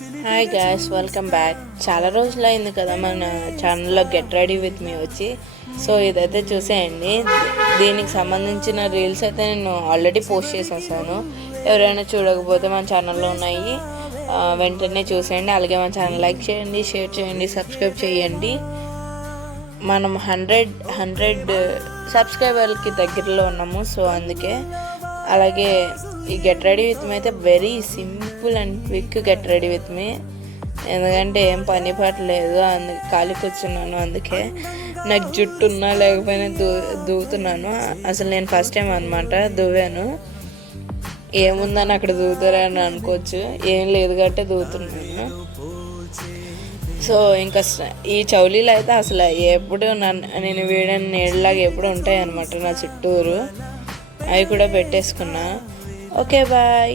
Hi guys, welcome back. చాలా రోజులు అయింది కదా మన ఛానల్లో గెట్ రెడీ విత్ మీ వచ్చి. సో ఇదైతే చూసేయండి. దీనికి సంబంధించిన రీల్స్ అయితే నేను ఆల్రెడీ పోస్ట్ చేసేసాను. ఎవరైనా చూడకపోతే మన ఛానల్లో ఉన్నాయి, వెంటనే చూసేయండి. అలాగే మన ఛానల్ లైక్ చేయండి, షేర్ చేయండి, సబ్స్క్రైబ్ చేయండి. మనం 100 సబ్స్క్రైబర్కి దగ్గరలో ఉన్నాము. సో అందుకే. అలాగే ఈ గెట్ రెడీ విత్ మీ అయితే very simple and quick get ready with me. ఎందుకంటే ఏం పని పాట లేదు, అందుకే ఖాళీ కూర్చున్నాను. అందుకే నాకు జుట్టు ఉన్నా లేకపోయినా దూవుతున్నాను. అసలు నేను ఫస్ట్ టైం అనమాట దూవాను. ఏముందని అక్కడ దూవుతారని అనుకోవచ్చు, ఏం లేదు కాబట్టి దూవుతున్నాను. సో ఇంకా ఈ చౌలీలు అయితే అసలు ఎప్పుడు నేను వీడని నీళ్ళలాగా ఎప్పుడు ఉంటాయి అనమాట నా చుట్టూరు. అవి కూడా పెట్టేసుకున్నా. Okay, bye.